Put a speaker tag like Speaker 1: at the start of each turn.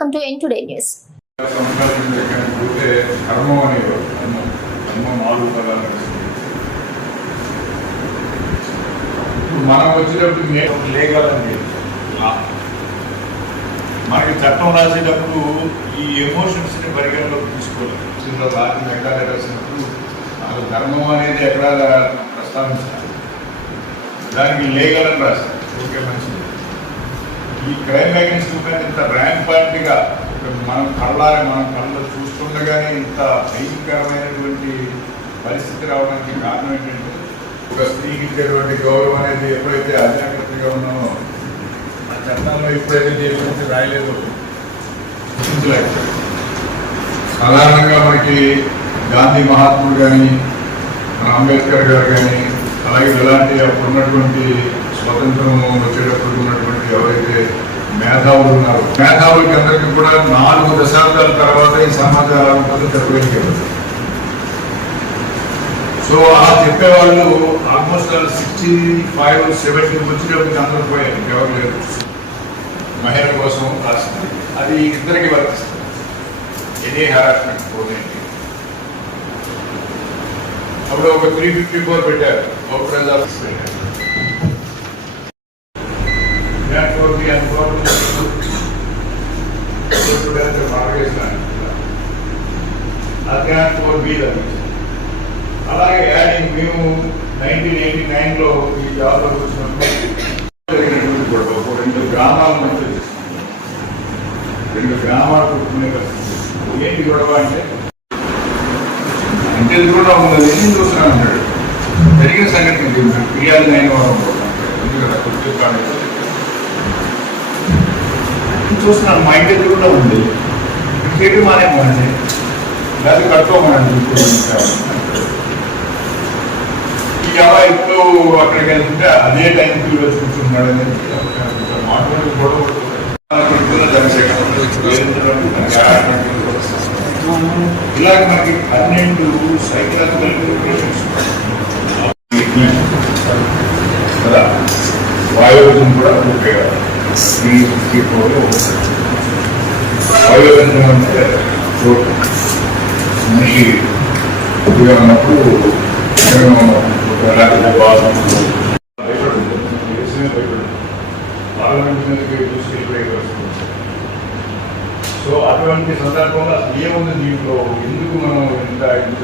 Speaker 1: Welcome to N today news
Speaker 2: మనం వచ్చేటప్పుడు నేను లేగలండి మనకి చట్టం రాసేటప్పుడు ఈ ఎమోషన్స్ని పరిగణలోకి తీసుకోవాలి. చిన్న రాజు ఎక్కడ రాసినప్పుడు అసలు ధర్మం అనేది ఎక్కడ ప్రస్తావించాలి? దానికి లేగలని రాశారు. ఓకే మంచిది. ఈ క్రైమ్ అగేన్స్ట్ ఉమెన్ ఇంత ర్యాంక్ మనం కళ్ళాలి మనం కళ్ళు చూస్తుండగానే ఇంత భయంకరమైనటువంటి పరిస్థితి రావడానికి కారణం ఏంటంటే ఒక స్త్రీకి ఇచ్చేటువంటి గౌరవం అనేది ఎప్పుడైతే అజాగ్రత్తగా ఉన్నామో ఆ చట్టంలో ఎప్పుడైతే దీని గురించి రాయలేదో సాధారణంగా మనకి గాంధీ మహాత్ముడు కానీ మన అంబేద్కర్ గారు కానీ అలాగే ఇలాంటి అప్పుడు ఉన్నటువంటి స్వతంత్రం వచ్చేటప్పుడు ఉన్నటువంటి ఎవరైతే మేధావులు ఉన్నారు మేధావులకి అందరికీ కూడా నాలుగు దశాబ్దాల తర్వాత ఈ సమాచారం చెప్పగలిగారు సో అలా చెప్పేవాళ్ళు ఆల్మోస్ట్ సిక్స్టీ ఫైవ్ సెవెంటీ వచ్చేటప్పటికి అందరూ పోయారు ఎవరు లేరు. మహిళ కోసం రాసింది అది ఇద్దరికి వర్తిస్తుంది. ఎనీ హెరాస్మెంట్ పోనేది అప్పుడు ఒక త్రీ ఫిఫ్టీ ఫోర్ పెట్టారు. ఒక ఆఫీస్ పెట్టారు grand four B and four ఆ గ్రాండ్ ఫోర్ బి అలాగే యాడింగ్ మేము నైన్టీన్ ఎయిటీ నైన్లో ఈ జాబ్లో వచ్చినప్పుడు రెండు గ్రామాల మధ్య రెండు గ్రామాలు కొట్టుకునే పరిస్థితి. ఏంటి గొడవ అంటే అంటే కూడా ఉన్నది ఏం చూస్తున్నా అన్నాడు జరిగిన సంఘటన ఫిర్యాదు అయిన వారు కదా చూస్తున్నాను మా ఇంటి ఎదురు కూడా ఉంది కేటు మానేమండి లేదా కట్టుకోమనండి ఈ అబ్బాయి ఇప్పుడు అక్కడికి వెళ్తుంటే అదే టైంకి వచ్చి కూర్చున్నాడు అనేది మాట్లాడి గొడవ ఇలాగ మనకి పన్నెండు సైకలాజికల్ కదా? వాయువ్యం కూడా ఉపయోగపడుతుంది త్రీ అంటే మనిషి ఇదిగా ఉన్నప్పుడు నేను బాధ పార్లమెంట్ మీదకి వస్తుంది సో అటువంటి సందర్భంగా ఏముంది దీంట్లో? ఎందుకు మనం ఎంత ఇంత